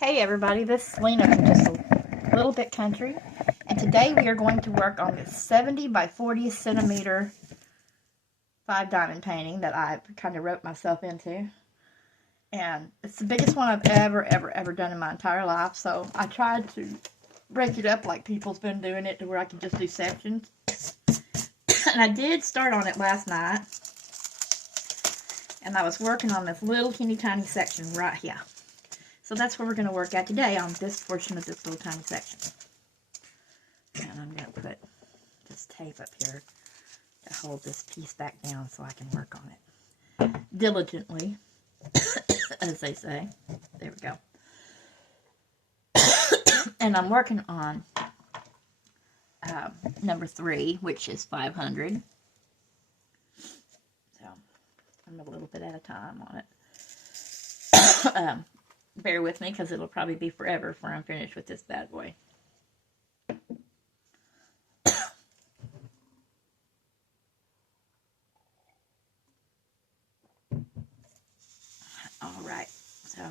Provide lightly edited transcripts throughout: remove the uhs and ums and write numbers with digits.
Hey everybody, this is Lena from Just a Little Bit Country, and today we are going to work on this 70 by 40 centimeter 5 diamond painting that I kind of wrote myself into. And it's the biggest one I've ever done in my entire life, so I tried to break it up like people's been doing it to where I can just do sections. And I did start on it last night, and I was working on this little teeny tiny section right here. So that's where we're going to work at today, on this portion of this little tiny section. And I'm going to put this tape up here to hold this piece back down so I can work on it diligently, as they say. There we go. And I'm working on number 3, which is 500. So I'm a little bit at a time on it. Bear with me, because it'll probably be forever before I'm finished with this bad boy. Alright, so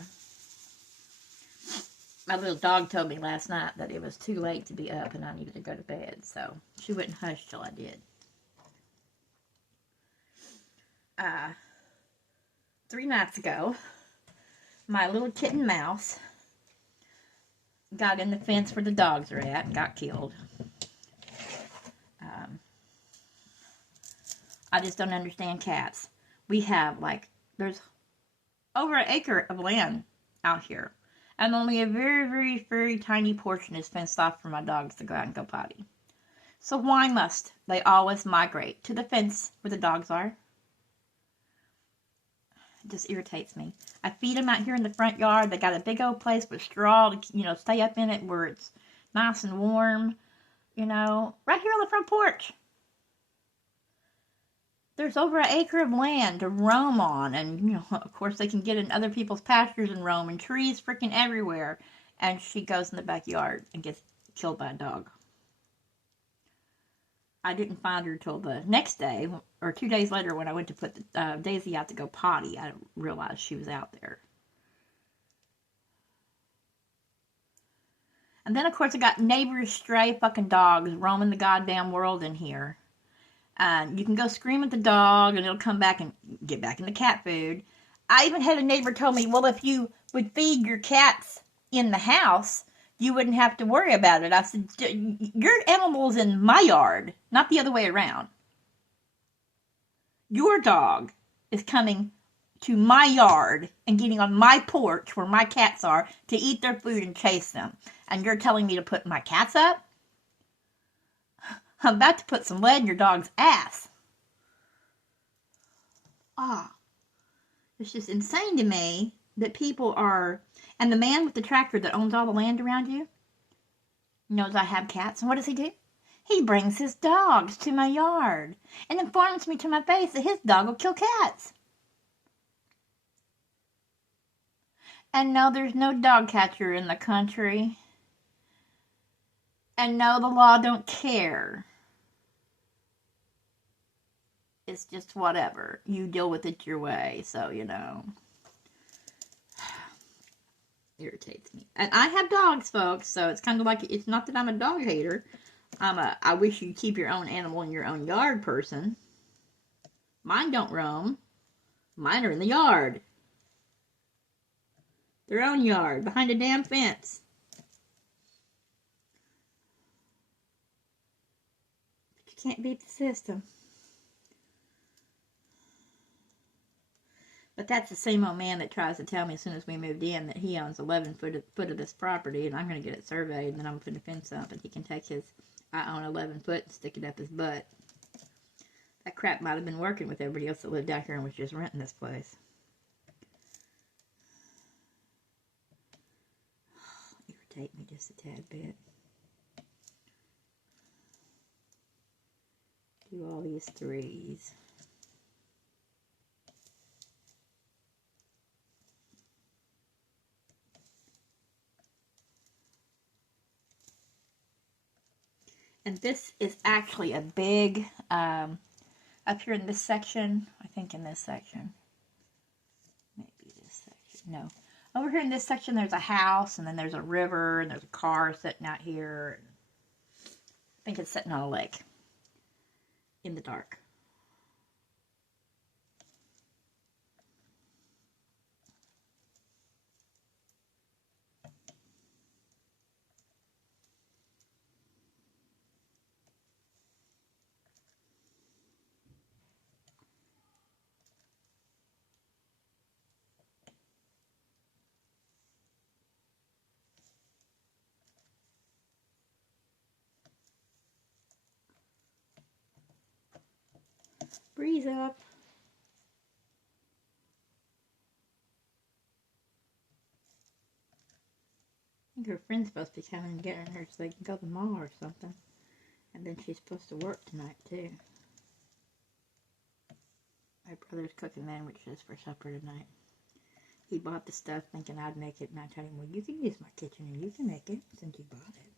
my little dog told me last night that it was too late to be up and I needed to go to bed, so she wouldn't hush till I did. 3 nights ago, my little kitten mouse got in the fence where the dogs are at and got killed. I just don't understand cats. We have, there's over an acre of land out here, and only a very tiny portion is fenced off for my dogs to go out and go potty. So why must they always migrate to the fence where the dogs are? It just irritates me. I feed them out here in the front yard. They got a big old place with straw to, stay up in it where it's nice and warm, right here on the front porch. There's over an acre of land to roam on, and, of course they can get in other people's pastures and roam, and trees freaking everywhere, and she goes in the backyard and gets killed by a dog. I didn't find her till the next day, or 2 days later when I went to put Daisy out to go potty. I realized she was out there. And then, of course, I got neighbors' stray fucking dogs roaming the goddamn world in here. And you can go scream at the dog, and it'll come back and get back in the cat food. I even had a neighbor tell me, well, if you would feed your cats in the house, you wouldn't have to worry about it. I said, your animal's in my yard, not the other way around. Your dog is coming to my yard and getting on my porch where my cats are to eat their food and chase them. And you're telling me to put my cats up? I'm about to put some lead in your dog's ass. It's just insane to me that people are... And the man with the tractor that owns all the land around you knows I have cats. And what does he do? He brings his dogs to my yard and informs me to my face that his dog will kill cats. And no, there's no dog catcher in the country. And no, the law don't care. It's just whatever. You deal with it your way, so, irritates me. And I have dogs, folks, so it's kind of like, it's not that I'm a dog hater. I wish you'd keep your own animal in your own yard person. Mine don't roam. Mine are in the yard. Their own yard, behind a damn fence. But you can't beat the system. But that's the same old man that tries to tell me as soon as we moved in that he owns 11 foot of this property, and I'm going to get it surveyed, and then I'm going to put a fence up, and he can take his, I own 11 foot, and stick it up his butt. That crap might have been working with everybody else that lived out here and was just renting this place. Irritate me just a tad bit. Do all these 3s. And this is actually a big, up here in this section, I think in this section, maybe this section, no, Over here in this section, there's a house, and then there's a river, and there's a car sitting out here. I think it's sitting on a lake in the dark. Breeze up. I think her friend's supposed to be coming and getting her so they can go to the mall or something. And then she's supposed to work tonight, too. My brother's cooking sandwiches for supper tonight. He bought the stuff thinking I'd make it, and I told him, well, you can use my kitchen and you can make it since you bought it.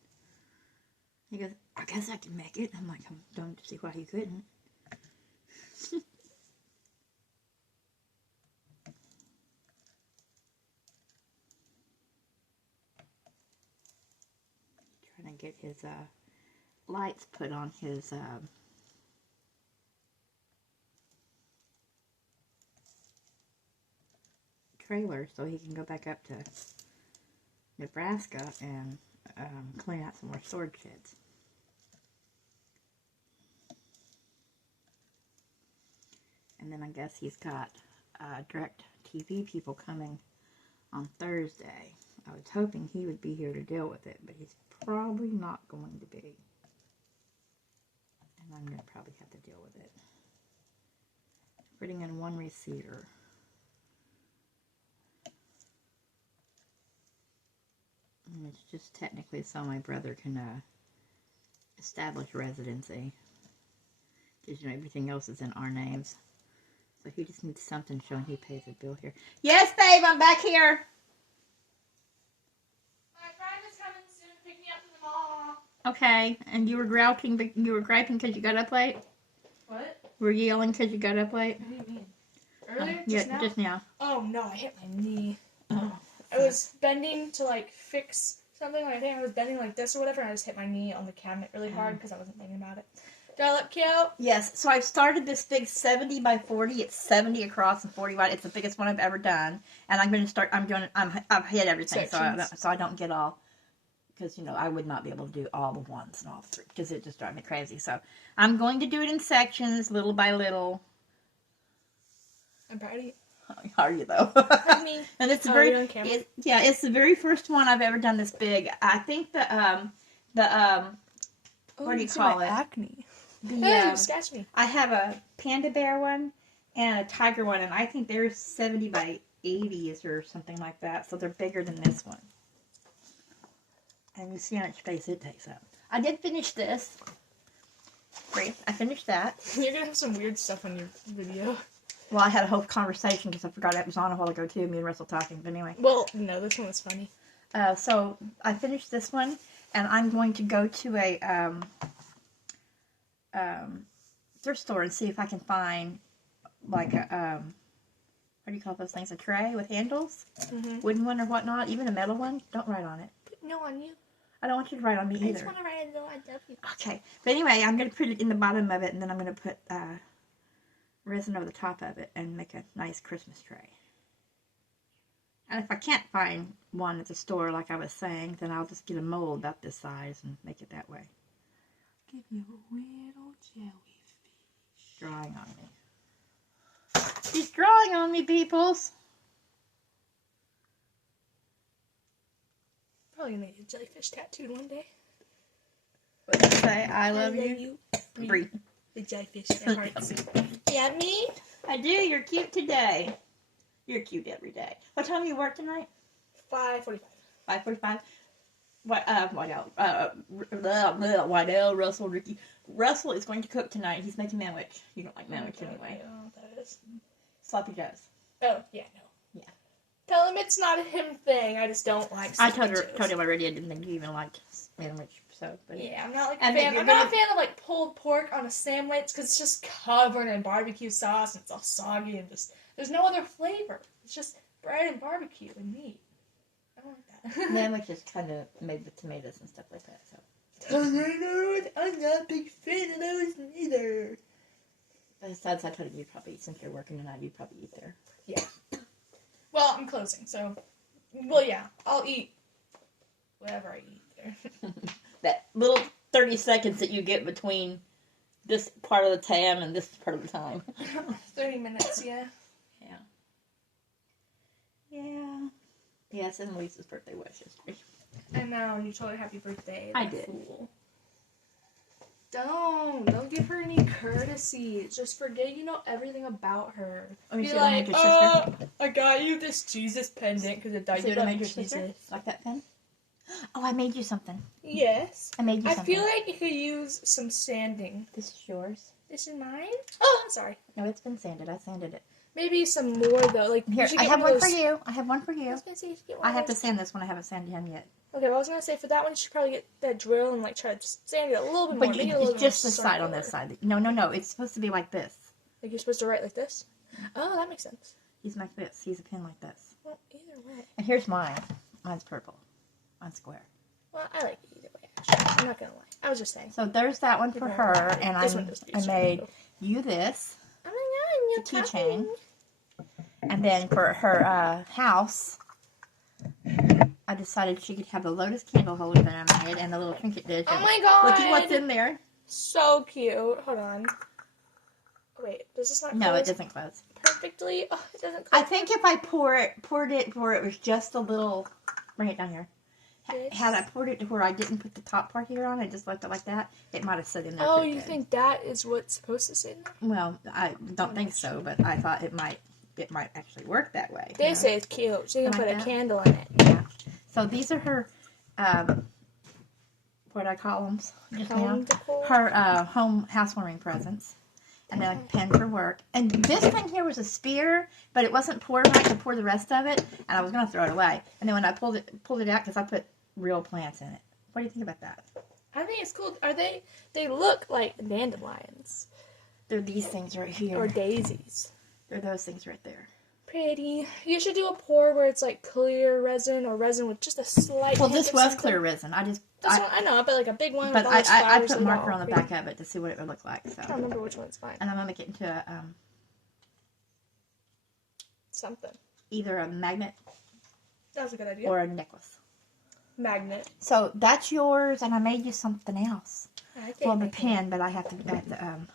He goes, I guess I can make it. I'm like, I don't see why you couldn't. Trying to get his lights put on his trailer so he can go back up to Nebraska and clean out some more storage sheds. And then I guess he's got direct TV people coming on Thursday. I was hoping he would be here to deal with it, but he's probably not going to be. And I'm going to probably have to deal with it. Putting in one receiver. And it's just technically so my brother can establish residency. Because, you know, everything else is in our names. So he just needs something showing he pays a bill here. Yes, babe, I'm back here. Okay, and you were griping. You were griping because you got up late. What? Were you yelling because you got up late? What do you mean? Earlier? Just now. Oh no, I hit my knee. Oh. I was bending to like fix something. Like, I think I was bending like this or whatever, and I just hit my knee on the cabinet really hard because I wasn't thinking about it. Do I look cute? Yes. So I've started this big 70 by 40. It's 70 across and 40 wide. It's the biggest one I've ever done, and I'm going to start. I've hit everything, so I don't get all. Because, you know, I would not be able to do all the ones and all three. Because it just drives me crazy. So, I'm going to do it in sections, little by little. I'm proud of you. Are you, though? I mean, and it's it's the very first one I've ever done this big. I think what do you call it? Acne. Scratch me. I have a panda bear one and a tiger one. And I think they're 70 by 80s or something like that. So, they're bigger than this one. And you see how much space it takes up. I did finish this. Great. I finished that. You're going to have some weird stuff on your video. Well, I had a whole conversation because I forgot it was on a while ago too. Me and Russell talking. But anyway. Well, no, this one was funny. So, I finished this one. And I'm going to go to a thrift store and see if I can find like a, what do you call those things? A tray with handles? Mm-hmm. Wooden one or whatnot. Even a metal one. Don't write on it. No, on you. I don't want you to write on me either. I just want to write it though. I love you. Okay. But anyway, I'm going to put it in the bottom of it, and then I'm going to put resin over the top of it and make a nice Christmas tray. And if I can't find one at the store, like I was saying, then I'll just get a mold about this size and make it that way. Give you a little jellyfish. Drawing on me. She's drawing on me, peoples. Probably gonna get a jellyfish tattooed one day. What did you say? I love you. Breathe. The jellyfish hearts. Yeah, me? I do. You're cute today. You're cute every day. What time do you work tonight? 5:45. 5:45. Whitell, Russell, Ricky. Russell is going to cook tonight. He's making sandwich. You don't like sandwich anyway. I don't know what that is. Sloppy joes. Oh, yeah, no. Yeah. Tell him it's not a him thing. I just don't like I told him already I didn't think you even liked sandwich. So, but yeah, I'm not like a fan. I'm not a fan of like pulled pork on a sandwich because it's just covered in barbecue sauce and it's all soggy and just there's no other flavor. It's just bread and barbecue and meat. I don't like that. Then we just kind of made with tomatoes and stuff like that. So. Tomatoes? I'm not a big fan of those neither. Besides, I told you probably, since you're working tonight, you'd probably eat there. Yeah. Well, I'm closing, so. Well, yeah, I'll eat whatever I eat there. That little 30 seconds that you get between this part of the time and this part of the time. 30 minutes, yeah. Yeah. Yeah. Yes, and Lisa's birthday was yesterday. I know, you told her happy birthday. I did. Fool. Don't give her any courtesy. Just forget you know everything about her. Be like, oh, I got you this Jesus pendant because it died. See what I made your sister? Like that pen? Oh, I made you something. Yes. I made you something. I feel like you could use some sanding. This is yours. This is mine? Oh, I'm sorry. No, it's been sanded. I sanded it. Maybe some more though. Like here, I have one for you. I have one for you. I have to sand this one. I haven't sanded him yet. Okay, well, I was gonna say for that one, you should probably get that drill and like try to sand it a little bit more. But it's just the side on this side. No. It's supposed to be like this. Like you're supposed to write like this? Oh, that makes sense. He's like this. He's a pen like this. Well, either way. And here's mine. Mine's purple. Mine's square. Well, I like it either way. Actually, I'm not gonna lie. I was just saying. So there's that one for her, and I made you this. Oh my God, the keychain. And then for her house, I decided she could have the lotus candle holder that I made and the little trinket dish. Oh my God! Look at what's in there. So cute. Hold on. Wait, does this not close? No, it doesn't close. Perfectly. Oh, it doesn't close. I think if I poured it where it was just a little... Bring it down here. Had I poured it to where I didn't put the top part here on, I just left it like that, it might have sit in there. Oh, you think that is what's supposed to sit in there? Well, I don't think so, but I thought it might actually work that way. They say it's cute, so you can put a candle in it. Yeah. So these are her, what I call them just now? Her home housewarming presents. And then a pen for work. And this thing here was a spear, but it wasn't poured right to pour the rest of it, and I was going to throw it away. And then when I pulled it out, because I put real plants in it. What do you think about that? I think it's cool. They look like dandelions. They're these things right here. Or daisies. They're those things right there. Pretty. You should do a pour where it's like clear resin or resin with just a slight. Well, this was clear resin. I know, but like a big one. But I put marker on the back of it to see what it would look like. So. I don't remember which one's mine. And I'm gonna make it into a something. Either a magnet. That was a good idea. Or a necklace. Magnet. So that's yours, and I made you something else. Well, the pen, but I have to.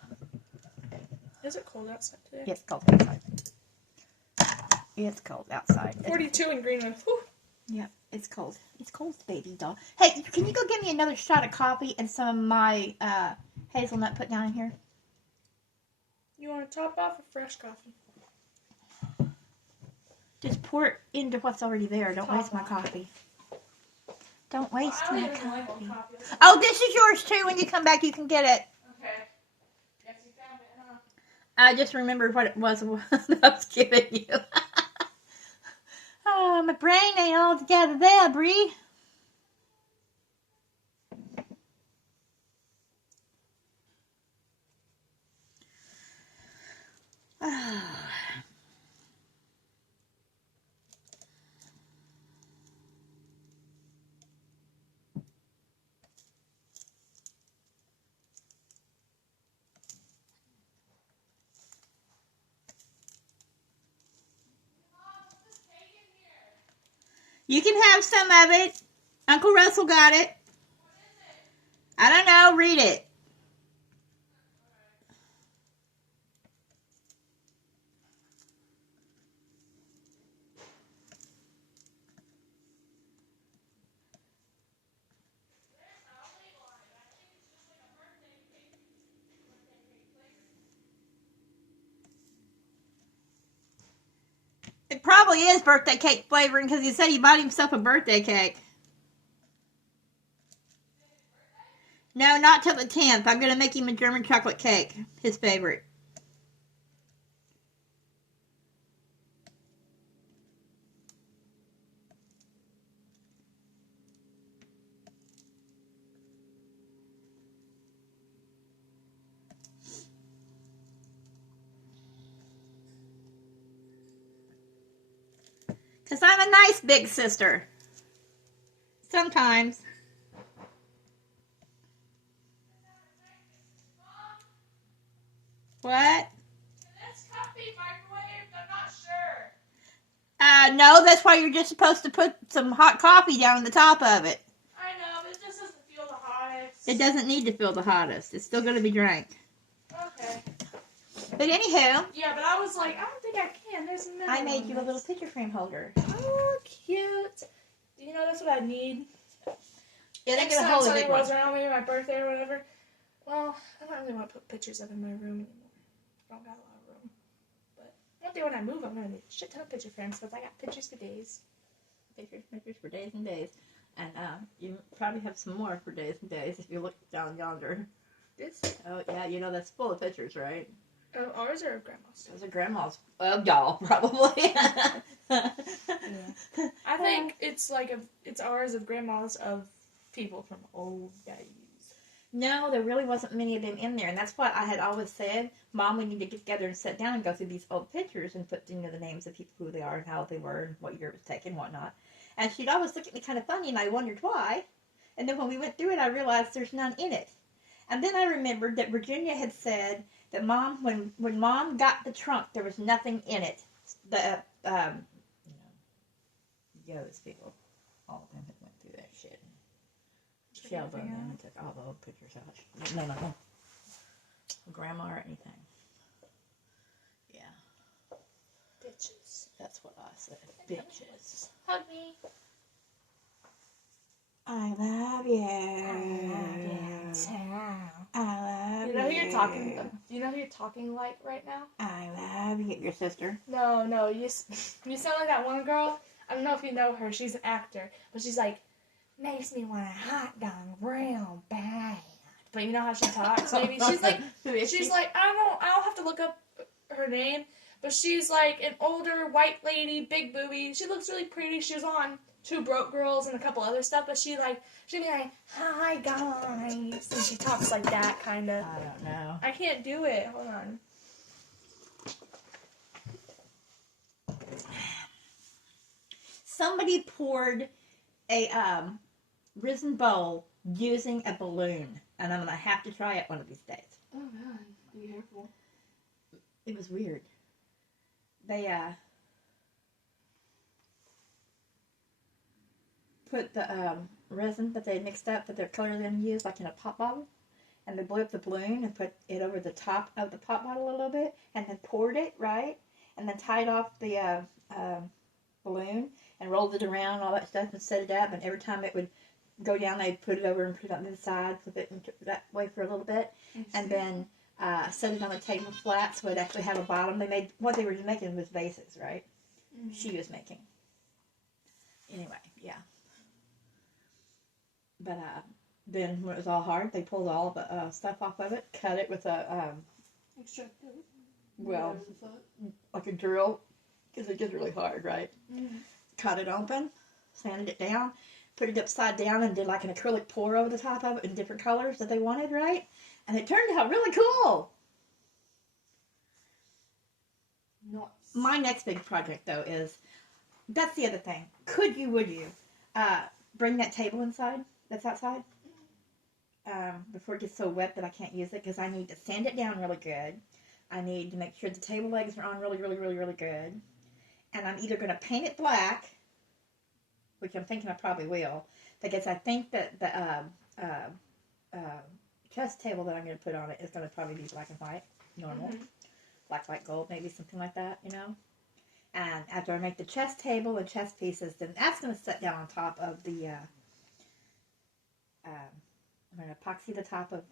Is it cold outside today? It's cold outside. It's cold outside. 42 in Greenland. Whew. Yeah, it's cold. It's cold, baby doll. Hey, can you go get me another shot of coffee and some of my hazelnut put down in here? You want to top off or fresh coffee? Just pour it into what's already there. Don't waste my coffee. Don't waste my coffee. Oh, this is yours too. When you come back, you can get it. Okay. Guess you found it, huh? I just remembered what it was that I was giving you. Oh, my brain ain't all together there, Bree. You can have some of it. Uncle Russell got it. I don't know. Read it. It probably is birthday cake flavoring because he said he bought himself a birthday cake. No, not till the 10th. I'm going to make him a German chocolate cake. His favorite. Because I'm a nice big sister. Sometimes. What? This cup be microwaved? I'm not sure. No, that's why you're just supposed to put some hot coffee down on the top of it. I know, but it just doesn't feel the hottest. It doesn't need to feel the hottest. It's still going to be drank. Okay. But anywho. Yeah, but I was like, I don't think I can. There's metal. I made you a little picture frame holder. Oh, cute. You know, that's what I need. Yeah, Next time somebody was around, maybe my birthday or whatever. Well, I don't really want to put pictures up in my room anymore. I don't got a lot of room. But one day when I move, I'm going to need a shit ton of picture frames because I got pictures for days. Pictures for days and days. And you probably have some more for days and days if you look down yonder. This? Oh, yeah, you know that's full of pictures, right? Oh, ours or grandma's? Those are grandma's. Y'all, probably. Yeah. I think it's ours of grandma's of people from old days. No, there really wasn't many of them in there, and that's what I had always said. Mom, we need to get together and sit down and go through these old pictures and put, the names of people, who they are and how they were and what year it was taken and whatnot. And she'd always look at me kind of funny, and I wondered why. And then when we went through it, I realized there's none in it. And then I remembered that Virginia had said that Mom, when Mom got the trunk, there was nothing in it. Those people, all of them had went through that shit. Shelved them and took all the old pictures out. No. Grandma or anything. Yeah. Bitches. That's what I said. Bitches. Hug me. I love you. I love you. You know who you're talking? You know who you're talking like right now? I love you. Your sister? No. You sound like that one girl. I don't know if you know her. She's an actor, but she's like, makes me want a hot dog real bad. But you know how she talks? Maybe she's like, I don't have to look up her name, but she's like an older white lady, big booby. She looks really pretty. She was on Two Broke Girls and a couple other stuff, but she'd be like, hi guys, and she talks like that kind of. I don't know. I can't do it. Hold on. Somebody poured a resin bowl using a balloon, and I'm gonna have to try it one of these days. Oh God, be careful. It was weird. They put the resin that they mixed up that they're clearly going to use, like in a pop bottle, and they blew up the balloon and put it over the top of the pop bottle a little bit, and then poured it, right, and then tied off the balloon and rolled it around and all that stuff and set it up, and every time it would go down, they'd put it over and put it on the side, flip it that way for a little bit, and then set it on the table flat so it actually have a bottom. They made, what they were making was vases, right? Mm-hmm. She was making. Anyway, yeah. But then when it was all hard, they pulled all the stuff off of it, cut it with a, well, like a drill, because it gets really hard, right? Mm-hmm. Cut it open, sanded it down, put it upside down, and did like an acrylic pour over the top of it in different colors that they wanted, right? And it turned out really cool. Nice. My next big project, though, is, that's the other thing. Would you, bring that table inside that's outside? Before it gets so wet that I can't use it, because I need to sand it down really good. I need to make sure the table legs are on really, really, really, really good. And I'm either going to paint it black, which I'm thinking I probably will, because I think that the chest table that I'm going to put on it is going to probably be black and white, normal. Mm-hmm. Black, white, gold, maybe something like that, you know? And after I make the chest table and chest pieces, then that's going to sit down on top of the, I'm going to epoxy the top of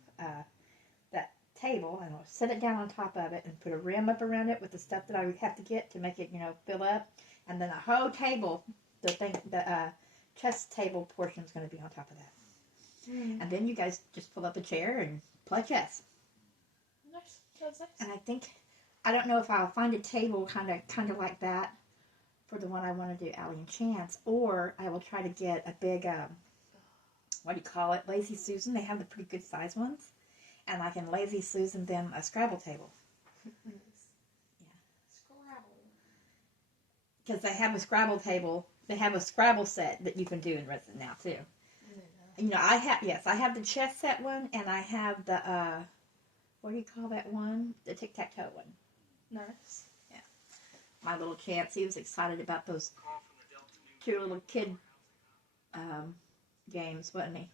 that table, and I'll set it down on top of it and put a rim up around it with the stuff that I would have to get to make it, fill up. And then the whole table, the chest table portion is going to be on top of that. Mm. And then you guys just pull up a chair and play chess. Nice. That's nice. And I don't know if I'll find a table kind of like that for the one I want to do, Allie and Chance, or I will try to get a big, what do you call it, Lazy Susan. They have the pretty good size ones. And I can Lazy Susan them a Scrabble table. Yeah. Scrabble. Because they have a Scrabble table They have a Scrabble set that you can do in resin now too. You know, I have the chess set one, and I have the what do you call that one? The tic-tac-toe one. Nice. Yeah. My little Chansey was excited about those cute little kid games, wasn't he?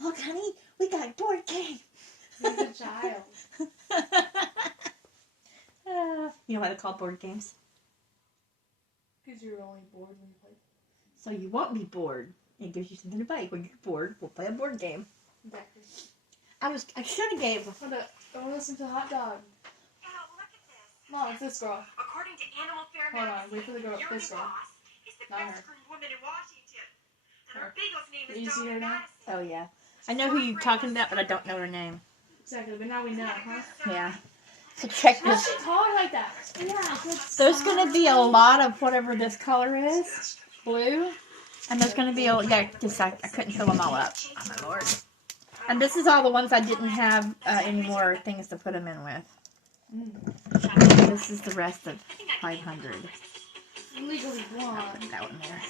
Look, honey, we got a board game. He's a child. You know why they're called board games? Because you're only bored when you play. So you won't be bored. It gives you something to play. When you're bored, we'll play a board game. Exactly. I should have gave. Hold up. I want to listen to a hot dog. Oh, look at this. Mom, it's this girl. According to Animal Fair Hold on, magazine, wait for the girl. your This new girl. boss is the Not her. best-groomed woman in Washington. And her Her. beagle's name You is see her Dawn now? Madison. Oh yeah, I know who you're talking about, but I don't know her name. Exactly, but now we know, huh? Yeah. So check How's this. she talk like that? Yeah. There's gonna be a lot of whatever this color is, blue, and there's gonna be just I couldn't fill them all up. Oh my lord. And this is all the ones I didn't have any more things to put them in with. This is the rest of 500. Legally blonde. That one there.